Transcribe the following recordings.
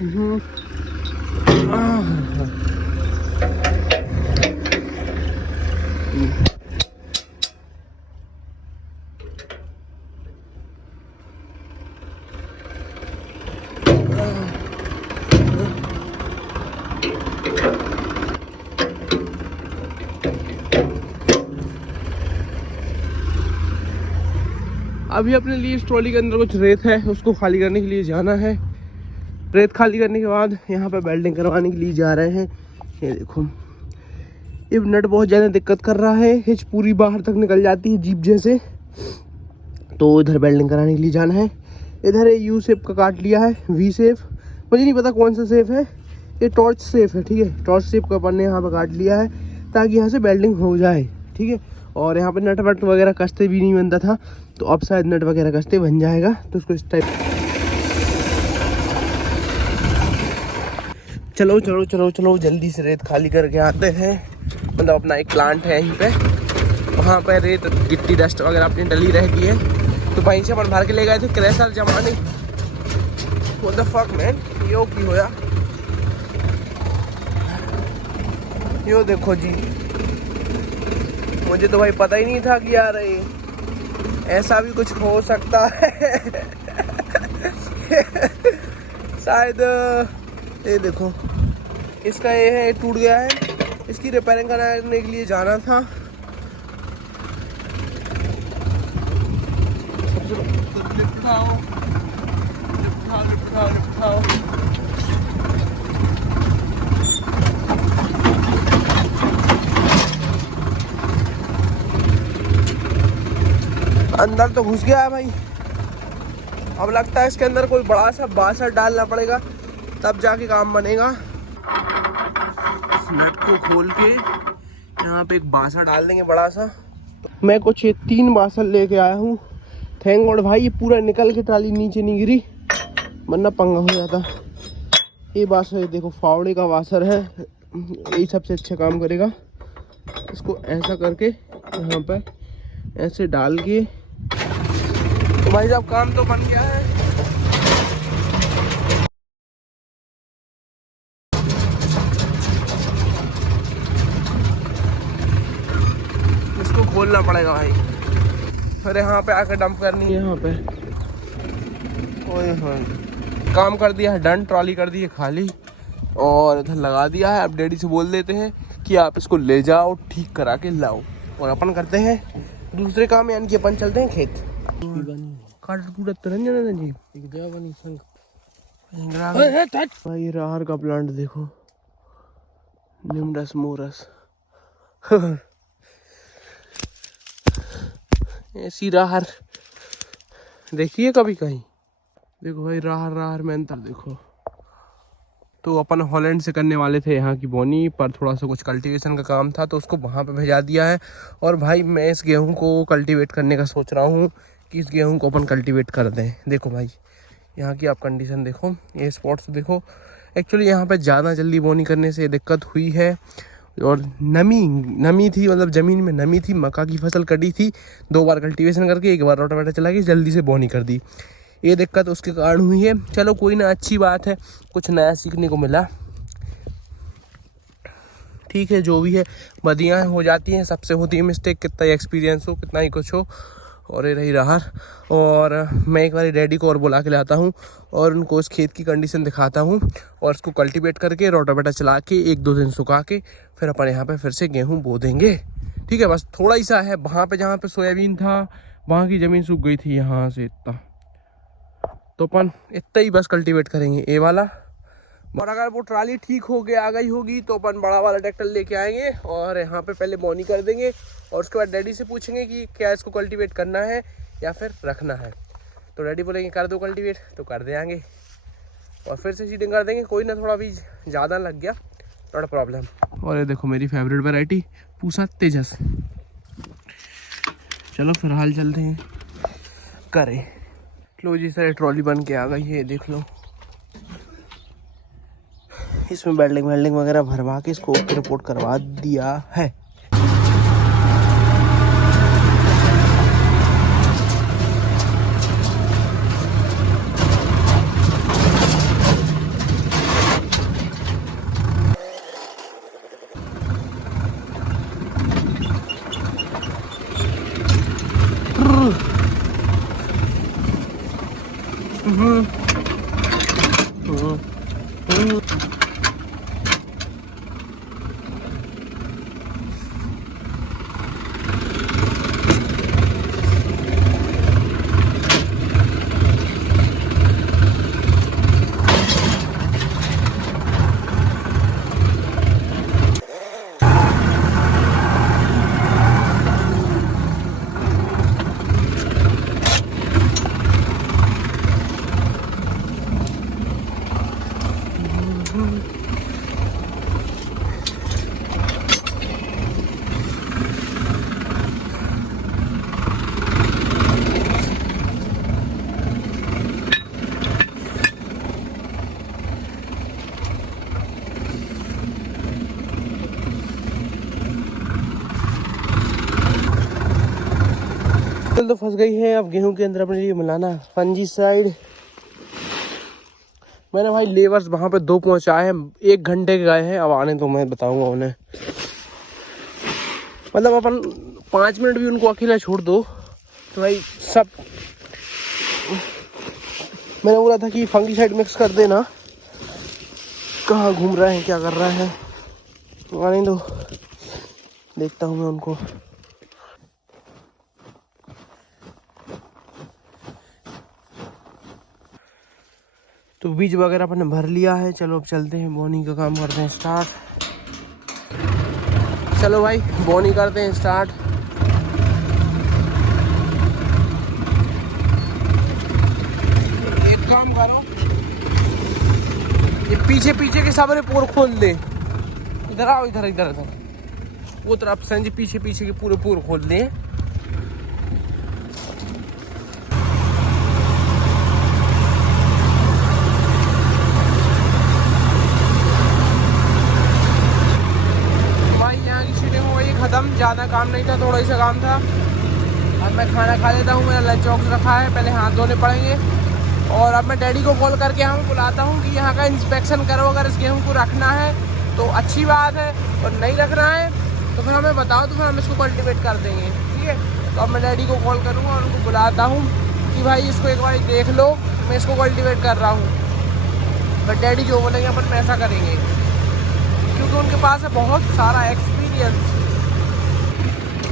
अभी अपने लिए इस ट्रॉली के अंदर कुछ रेत है, उसको खाली करने के लिए जाना है। रेत खाली करने के बाद यहाँ पे वेल्डिंग करवाने के लिए जा रहे हैं। ये देखो, ये नट बहुत ज़्यादा दिक्कत कर रहा है, हिच पूरी बाहर तक निकल जाती है जीप जैसे। तो इधर वेल्डिंग कराने के लिए जाना है। इधर यू शेप का काट लिया है, वी शेप, मुझे नहीं पता कौन सा शेप है, ये टॉर्च शेप है। ठीक है, टॉर्च शेप का अपन ने यहाँ पर काट लिया है ताकि यहाँ से वेल्डिंग हो जाए। ठीक है, और यहाँ पे नट वट वगैरह कसते भी नहीं बनता था, तो अब शायद नट वगैरह कसते बन जाएगा। तो उसको इस टाइप चलो चलो चलो चलो जल्दी से रेत खाली करके आते हैं। मतलब अपना एक प्लांट है यहीं पे, वहाँ पे रेत गिट्टी डस्ट वगैरह अपनी डली रहती है, तो वहीं से अपन भर के ले गए थे क्रेशर जमाने। व्हाट द फक मैन, यो की होया, यो देखो जी, मुझे तो भाई पता ही नहीं था कि यार ऐसा भी कुछ हो सकता है। शायद ये देखो, इसका ये है, टूट गया है, इसकी रिपेयरिंग कराने के लिए जाना था। अंदर तो घुस गया है भाई, अब लगता है इसके अंदर कोई बड़ा सा बासर डालना पड़ेगा, तब जाके काम बनेगा। इस नट को खोल के यहाँ पे एक बासर डाल देंगे बड़ा सा। मैं कुछ ये 3 बासर लेके आया हूँ, थैंक गॉड भाई, ये पूरा निकल के ट्राली नीचे नहीं गिरी, वरना पंगा हो जाता। ये बासर देखो, फावड़े का बासर है, यही सबसे अच्छा काम करेगा। इसको ऐसा करके यहाँ पे ऐसे डाल के, तो भाई साहब काम तो बन गया है। इसको खोलना पड़ेगा भाई, फिर यहाँ पे आकर डंप करनी है। यहाँ पे ओए होए, काम कर दिया है डन, ट्रॉली कर दी है खाली और इधर लगा दिया है। अब डैडी से बोल देते हैं कि आप इसको ले जाओ, ठीक करा के लाओ, और अपन करते हैं दूसरे काम, यानी कि अपन चलते हैं खेत। भाई राहर का प्लांट देखो, निम्डस मोरस। ऐसी राहर देखिए कभी कहीं, देखो भाई राहर राहर में अंतर देखो। तो अपन हॉलैंड से करने वाले थे यहाँ की बोनी, पर थोड़ा सा कुछ कल्टीवेशन का काम था तो उसको वहाँ पे भेजा दिया है। और भाई मैं इस गेहूँ को कल्टीवेट करने का सोच रहा हूँ कि इस गेहूँ को अपन कल्टीवेट कर दें। देखो भाई यहाँ की आप कंडीशन देखो, ये स्पॉट्स देखो। एक्चुअली यहाँ पे ज़्यादा जल्दी बोनी करने से दिक्कत हुई है, और नमी थी, मतलब ज़मीन में नमी थी, मक्का की फसल कटी थी, 2 बार कल्टीवेशन करके 1 बार रोटावेटर चला के जल्दी से बोनी कर दी, ये दिक्कत उसके कारण हुई है। चलो कोई ना, अच्छी बात है, कुछ नया सीखने को मिला। ठीक है, जो भी है, बदियाँ हो जाती हैं, सबसे होती है मिस्टेक, कितना ही एक्सपीरियंस हो, कितना ही कुछ हो। और ये रही राहर, और मैं एक बार डैडी को और बुला के लाता हूँ और उनको उस खेत की कंडीशन दिखाता हूँ, और उसको कल्टीवेट करके रोटावेटर चला के 1-2 दिन सुखा के फिर अपन यहाँ पे फिर से गेहूँ बो देंगे। ठीक है, बस थोड़ा ही सा है, वहाँ पे जहाँ पे सोयाबीन था वहाँ की ज़मीन सूख गई थी यहाँ से इतना, तो अपन इतना ही बस कल्टीवेट करेंगे ये वाला। और अगर वो ट्राली ठीक हो के आ गई होगी तो अपन बड़ा वाला ट्रैक्टर लेके आएंगे और यहाँ पे पहले बोनी कर देंगे, और उसके बाद डैडी से पूछेंगे कि क्या इसको कल्टीवेट करना है या फिर रखना है। तो डैडी बोलेंगे कर दो कल्टीवेट, तो कर देंगे और फिर से सीडिंग कर देंगे। कोई ना, थोड़ा भी ज़्यादा लग गया, थोड़ा प्रॉब्लम। और ये देखो मेरी फेवरेट वैरायटी पूसा तेजस। चलो फिलहाल चलते हैं करें। लो जी सर, ट्रॉली बन के आ गई है, देख लो। इसमें वेल्डिंग वगैरह भरवा के इसको ओके रिपोर्ट करवा दिया है। तो फंस गई है अब गेहूं के अंदर अपने लिए मिलाना फंजीसाइड। मैंने भाई लेबर्स वहाँ पे 2 पहुँचाए हैं, 1 घंटे के गए हैं, अब आने तो मैं बताऊंगा उन्हें। मतलब अपन 5 मिनट भी उनको अकेला छोड़ दो तो भाई सब। मैंने बोला था कि फंगीसाइड मिक्स कर देना, कहाँ घूम रहे हैं क्या कर रहे हैं, तो आने दो देखता हूँ मैं उनको। तो बीज वगैरह अपन ने भर लिया है, चलो अब चलते हैं बोनी का काम करते हैं स्टार्ट। चलो भाई बोनी करते हैं स्टार्ट। एक काम करो, ये पीछे पीछे के सारे पोर खोल दे। इधर आओ, इधर इधर इधर वो तरफ संजय, पीछे पीछे के पूरे पोर खोल दे। खत्म, ज़्यादा काम नहीं था, थोड़ा सा काम था। अब मैं खाना खा लेता हूँ, मेरा लंच बॉक्स रखा है, पहले हाथ धोने पड़ेंगे। और अब मैं डैडी को कॉल करके यहाँ बुलाता हूँ कि यहाँ का इंस्पेक्शन करो, अगर इस गेहूँ को रखना है तो अच्छी बात है, और नहीं रखना है तो फिर हमें बताओ, तो फिर हम इसको कल्टीवेट कर देंगे, ठीक है। तो अब मैं डैडी को कॉल करूँगा और उनको बुलाता हूँ कि भाई इसको एक बार देख लो, मैं इसको कल्टीवेट कर रहा हूँ। बट डैडी जो बोलेंगे अपन पैसा करेंगे, क्योंकि उनके पास है बहुत सारा एक्सपीरियंस।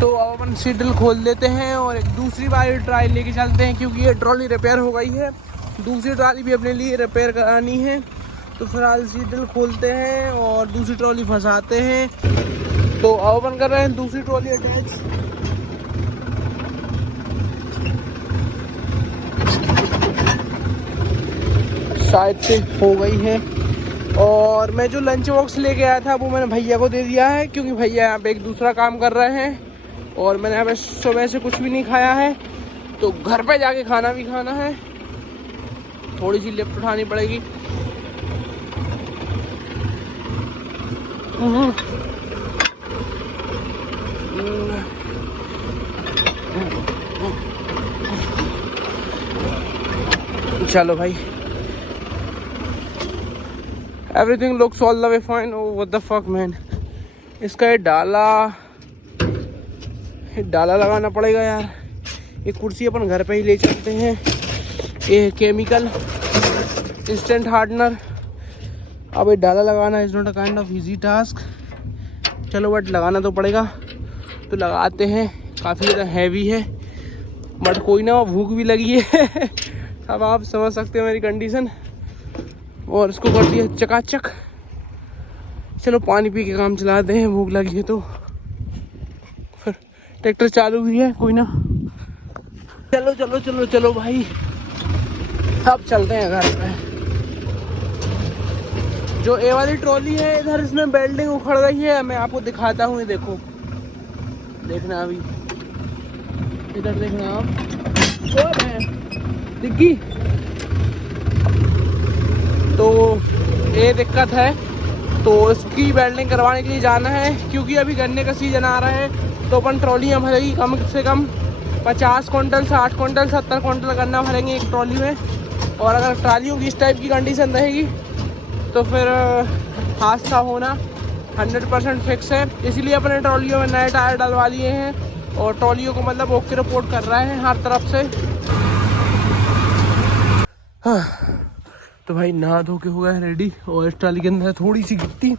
तो अब अपन सीडल खोल देते हैं और एक दूसरी बार ट्राली लेके चलते हैं, क्योंकि ये ट्रॉली रिपेयर हो गई है, दूसरी ट्रॉली भी अपने लिए रिपेयर करानी है। तो फिलहाल सीडल खोलते हैं और दूसरी ट्रॉली फंसाते हैं। तो अब अपन कर रहे हैं दूसरी ट्रॉली अटैच। शायद से हो गई है। और मैं जो लंच बॉक्स लेके आया था वो मैंने भैया को दे दिया है, क्योंकि भैया यहाँ पे एक दूसरा काम कर रहे हैं और मैंने यहाँ पे सुबह से कुछ भी नहीं खाया है, तो घर पे जाके खाना भी खाना है। थोड़ी सी लिफ्ट उठानी पड़ेगी। चलो भाई, everything looks all the way fine. Oh what the fuck man, इसका ये डाला लगाना पड़ेगा यार। ये कुर्सी अपन घर पे ही ले चलते हैं। ये केमिकल इंस्टेंट हार्डनर। अब ये डाला लगाना is not a kind of easy task. चलो बट लगाना तो पड़ेगा, तो लगाते हैं। काफ़ी ज़्यादा हैवी है बट कोई ना, भूख भी लगी है अब आप समझ सकते हो मेरी कंडीशन। और इसको कर दिया चकाचक। चलो पानी पी के काम चलाते हैं, भूख लगी है तो। फिर ट्रैक्टर चालू हुई है, कोई ना। चलो चलो चलो चलो भाई, अब चलते हैं घर पे। जो ए वाली ट्रॉली है इधर, इसमें बेल्डिंग उखड़ गई है, मैं आपको दिखाता हूँ। ये देखो, देखना अभी इधर देखना आप, दिखी। तो ये दिक्कत है, तो इसकी वेल्डिंग करवाने के लिए जाना है, क्योंकि अभी गन्ने का सीजन आ रहा है। तो अपन ट्रॉलियाँ भरेगी कम से कम 50 क्विंटल, 60 क्विंटल, 70 क्विंटल गन्ना भरेंगे एक ट्रॉली में। और अगर ट्रालियों की इस टाइप की कंडीशन रहेगी तो फिर हादसा होना 100% फिक्स है। इसलिए अपने ट्रॉलियों में नए टायर डलवा लिए हैं और ट्रॉलियों को मतलब ओके रिपोर्ट कर रहे हैं हर तरफ से। हाँ, तो भाई नहा धो के हो गया है रेडी। और इस ट्राली के अंदर थोड़ी सी गिट्टी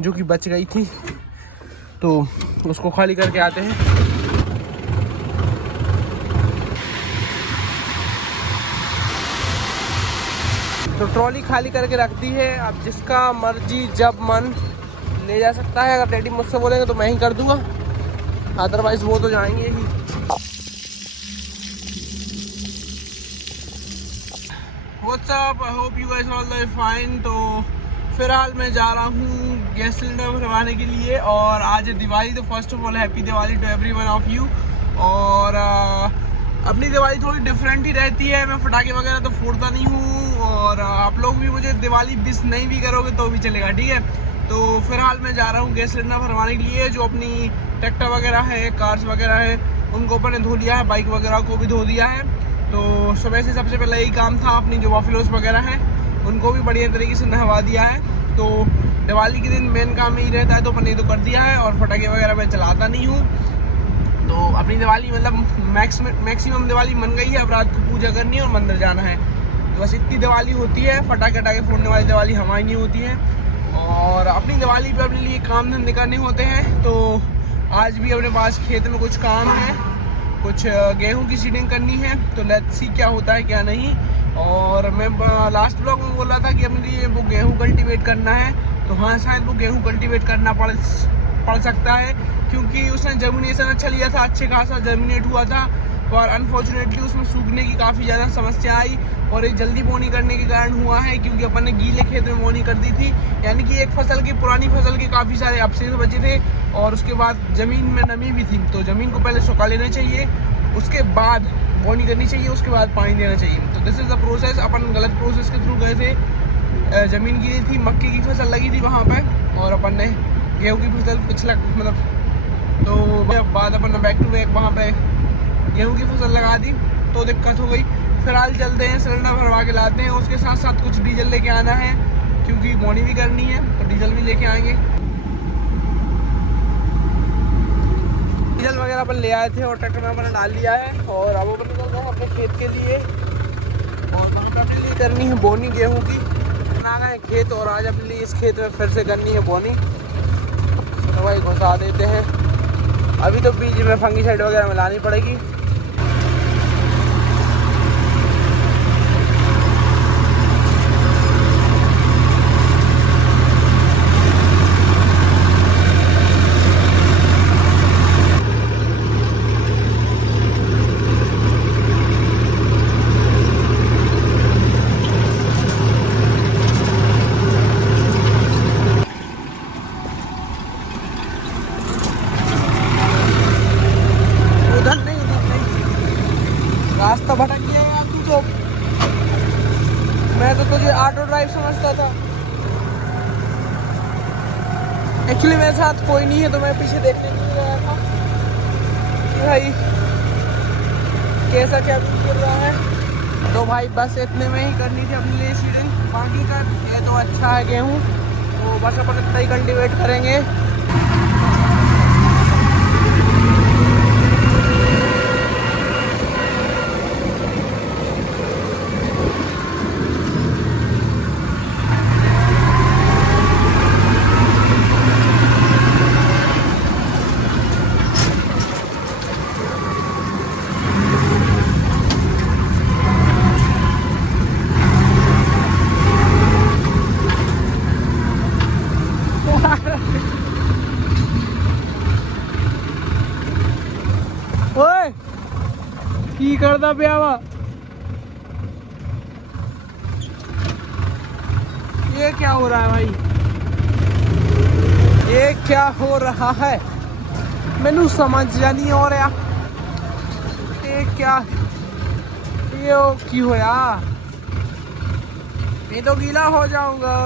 जो कि बच गई थी, तो उसको खाली करके आते हैं। तो ट्रॉली खाली करके रख दी है, अब जिसका मर्जी जब मन ले जा सकता है। अगर डैडी मुझसे बोलेंगे तो मैं ही कर दूंगा, अदरवाइज वो तो जाएंगे ही। What's up, I hope you guys all are fine. तो फिलहाल मैं जा रहा हूँ गैस सिलेंडर भरवाने के लिए। और आज है दिवाली, तो first of all happy Diwali to everyone of you. और अपनी दिवाली थोड़ी डिफरेंट ही रहती है, मैं पटाखे वगैरह तो फोड़ता नहीं हूँ। और आप लोग भी मुझे दिवाली विश नहीं भी करोगे तो भी चलेगा, ठीक है। तो फिलहाल मैं जा रहा हूँ गैस सिलेंडर भरवाने के लिए। जो अपनी ट्रैक्टर वगैरह है, कार्स वगैरह है, उनको अपन ने धो लिया है, बाइक वगैरह को भी धो दिया है। तो सुबह से सबसे पहले यही काम था, अपनी जो बफेलोज वगैरह हैं उनको भी बढ़िया तरीके से नहवा दिया है। तो दिवाली के दिन मेन काम यही रहता है, तो अपन ने तो कर दिया है। और फटाखे वगैरह मैं चलाता नहीं हूँ, तो अपनी दिवाली मतलब मैक्सिमम दिवाली मन गई है। अब रात को पूजा करनी है और मंदिर जाना है, तो बस इतनी दिवाली होती है। फटाखे फोड़ने वाली दिवाली हमारी नहीं होती है। और अपनी दिवाली पे अपने लिए काम धंधे करने होते हैं। तो आज भी अपने पास खेत में कुछ काम है, कुछ गेहूं की सीडिंग करनी है, तो लेट्स सी क्या होता है क्या नहीं। और मैं लास्ट ब्लॉग में बोल रहा था कि अपने लिए वो गेहूं कल्टीवेट करना है, तो हाँ शायद वो गेहूं कल्टीवेट करना पड़ सकता है, क्योंकि उसने जर्मिनेशन अच्छा लिया था, अच्छे खासा जर्मिनेट हुआ था। और अनफॉर्चुनेटली उसमें सूखने की काफ़ी ज़्यादा समस्या आई, और ये जल्दी बोनी करने के कारण हुआ है, क्योंकि अपन ने गीले खेत में बोनी कर दी थी। यानी कि एक फसल की, पुरानी फसल के काफ़ी सारे अवशेष बचे थे, और उसके बाद ज़मीन में नमी भी थी। तो ज़मीन को पहले सुखा लेना चाहिए, उसके बाद बोनी करनी चाहिए, उसके बाद पानी देना चाहिए। तो दिस इज़ द प्रोसेस। अपन गलत प्रोसेस के थ्रू गए थे। ज़मीन गिरी थी, मक्की की फसल लगी थी वहाँ पर, और अपन ने गेहूँ की फसल पिछला मतलब, तो बाद अपन ने बैक टू बैक वहाँ पे गेहूँ की फसल लगा दी, तो दिक्कत हो गई। फिलहाल चलते हैं, सिलेंडर भरवा के लाते हैं, उसके साथ साथ कुछ डीजल लेके आना है, क्योंकि बोनी भी करनी है, तो डीजल भी लेके आएंगे। डीजल वगैरह अपन ले आए थे और ट्रैक्टर में अपन डाल लिया है। और अब अपन निकल रहे हैं अपने खेत के लिए, और वहाँ अपने लिए करनी है बोनी गेहूँ की। बना गए खेत, और आज अपने लिए इस खेत में फिर से करनी है बोनी। तो भाई घुसा देते हैं। अभी तो बीज में फंगीसाइड वगैरह मिलानी पड़ेगी। रास्ता भटक गया यार तू तो। मैं तो तुझे ऑटो ड्राइव समझता था। एक्चुअली मेरे साथ कोई नहीं है, तो मैं पीछे देखने नहीं गया था कि भाई कैसा क्या चल रहा है। तो भाई बस इतने में ही करनी थी अपने लिए सीडिंग। बाकी का ये तो अच्छा है गेहूँ, तो बस अपन इतना ही कल्टीवेट करेंगे। ओए की करदा पिया वा, ये क्या हो रहा है भाई, ये क्या हो रहा है, मैनू समझ नहीं हो रहा। ये क्या, ये की होया, मैं तो गीला हो जाऊंगा।